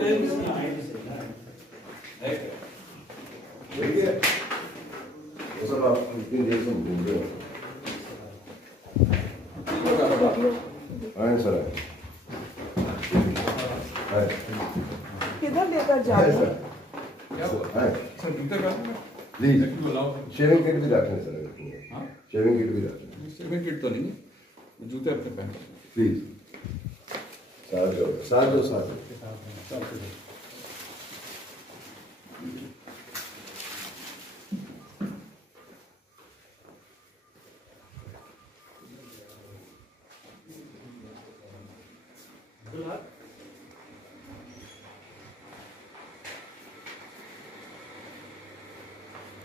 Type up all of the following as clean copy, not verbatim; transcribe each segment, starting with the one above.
Sir आप इतनी देर से घूम रहे हो। आए सर आए किधर लेकर जा रहे हैं? प्लीज शेविंग किट भी रखें सर। हाँ शेविंग किट भी रखें। शेविंग किट तो नहीं है, जूते अपने पहन प्लीज। साथ जाओ साथ जाओ साथ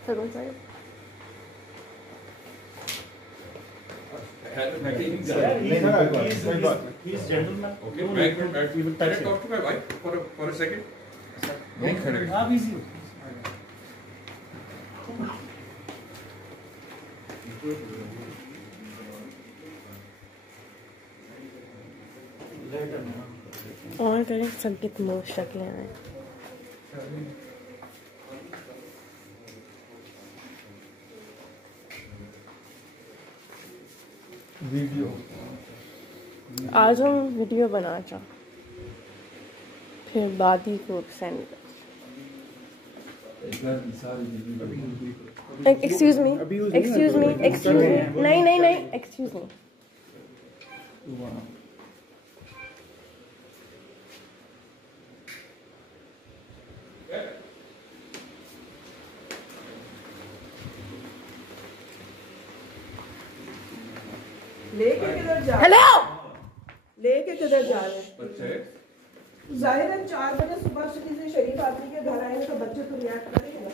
सरपंच साहब He's gentleman. Okay, can I talk to my wife for a second? नहीं खड़े। आप easy हो। और करें सबकी तो शक्लें हैं। वीडियो आज हम वीडियो बना चाह फिर दादी को सेंड कर। एक्सक्यूज मी नहीं एक्सक्यूज मी। लेके किधर जा हेलो लेके किधर जा रहे हैं बच्चे? जाहिर है 4 बजे सुबह से किसी शरीफ आदमी के घर आएंगे तो बच्चे तो रिएक्ट करेंगे ना।